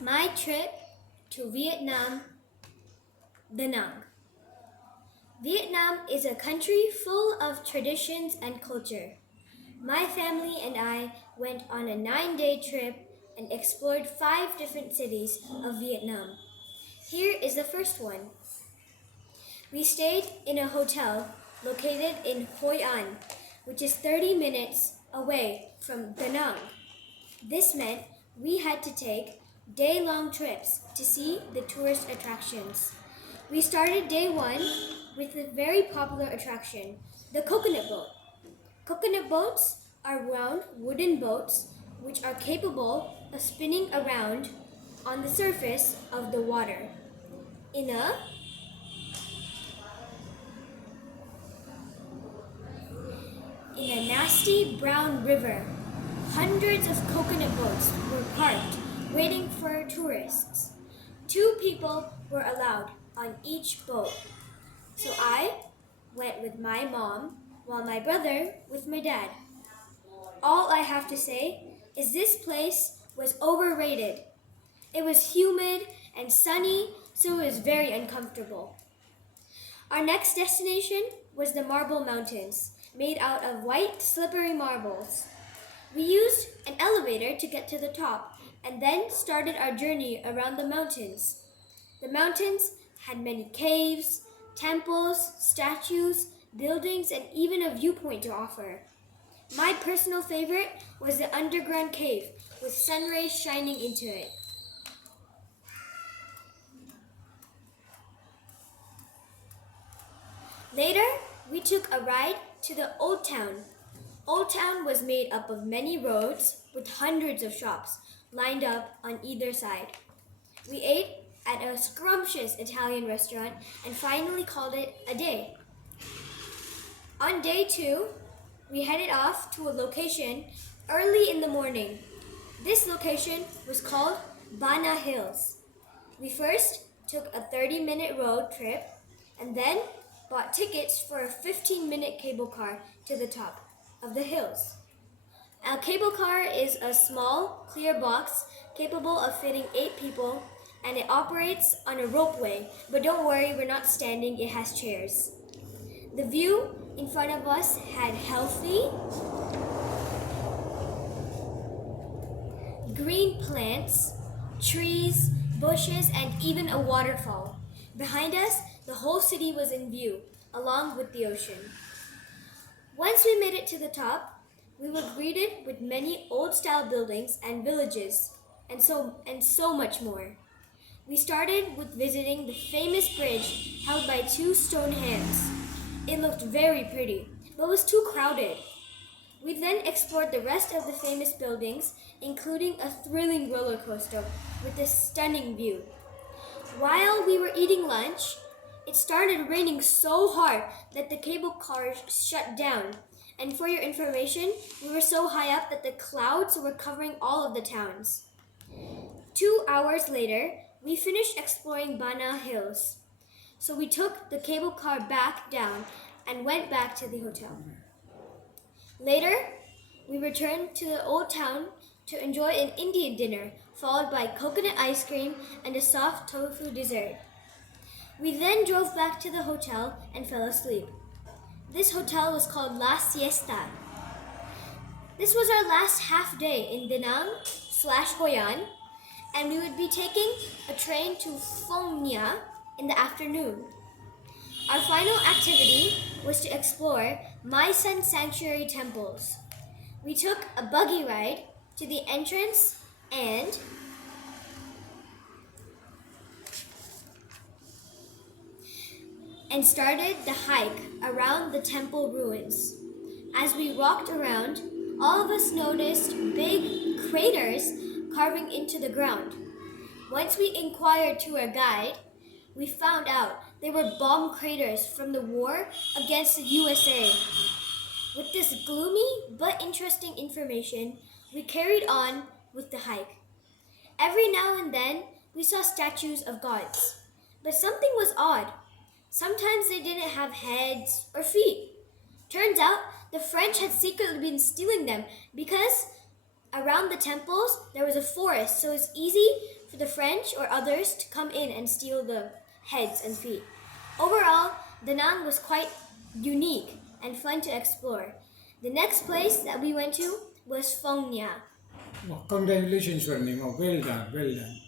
My trip to Vietnam, Da Nang. Vietnam is a country full of traditions and culture. My family and I went on a 9-day trip and explored 5 different cities of Vietnam. Here is the first one. We stayed in a hotel located in Hoi An, which is 30 minutes away from Da Nang. This meant we had to take day-long trips to see the tourist attractions. We started day one with a very popular attraction, the coconut boat. Coconut boats are round wooden boats which are capable of spinning around on the surface of the water in a nasty brown river. Hundreds of coconut boats were parked, waiting for tourists. 2 people were allowed on each boat. So I went with my mom, while my brother with my dad. All I have to say is this place was overrated. It was humid and sunny, so it was very uncomfortable. Our next destination was the Marble Mountains, made out of white, slippery marbles. We used an elevator to get to the top and then started our journey around the mountains. The mountains had many caves, temples, statues, buildings, and even a viewpoint to offer. My personal favorite was the underground cave with sun rays shining into it. Later, we took a ride to the Old Town. Old Town was made up of many roads with hundreds of shops lined up on either side. We ate at a scrumptious Italian restaurant and finally called it a day. On day 2, we headed off to a location early in the morning. This location was called Bana Hills. We first took a 30-minute road trip and then bought tickets for a 15-minute cable car to the top of the hills. A cable car is a small, clear box capable of fitting 8 people, and it operates on a ropeway, but don't worry, we're not standing, it has chairs. The view in front of us had healthy, green plants, trees, bushes, and even a waterfall. Behind us, the whole city was in view, along with the ocean. Once we made it to the top, we were greeted with many old-style buildings and villages, and so much more. We started with visiting the famous bridge held by 2 stone hands. It looked very pretty, but was too crowded. We then explored the rest of the famous buildings, including a thrilling roller coaster with a stunning view. While we were eating lunch, it started raining so hard that the cable car shut down. And for your information, we were so high up that the clouds were covering all of the towns. 2 hours later, we finished exploring Bana Hills. So we took the cable car back down and went back to the hotel. Later, we returned to the old town to enjoy an Indian dinner, followed by coconut ice cream and a soft tofu dessert. We then drove back to the hotel and fell asleep. This hotel was called La Siesta. This was our last half day in Da Nang/Hoi An, and we would be taking a train to Phong Nha in the afternoon. Our final activity was to explore My Sun Sanctuary temples. We took a buggy ride to the entrance and started the hike around the temple ruins. As we walked around, all of us noticed big craters carving into the ground. Once we inquired to our guide, we found out they were bomb craters from the war against the USA. With this gloomy but interesting information, we carried on with the hike. Every now and then, we saw statues of gods, but something was odd. Sometimes they didn't have heads or feet. Turns out the French had secretly been stealing them because around the temples there was a forest, so it's easy for the French or others to come in and steal the heads and feet. Overall, Da Nang was quite unique and fun to explore. The next place that we went to was Phong Nha. Congratulations, Swarnima. Well done, well done.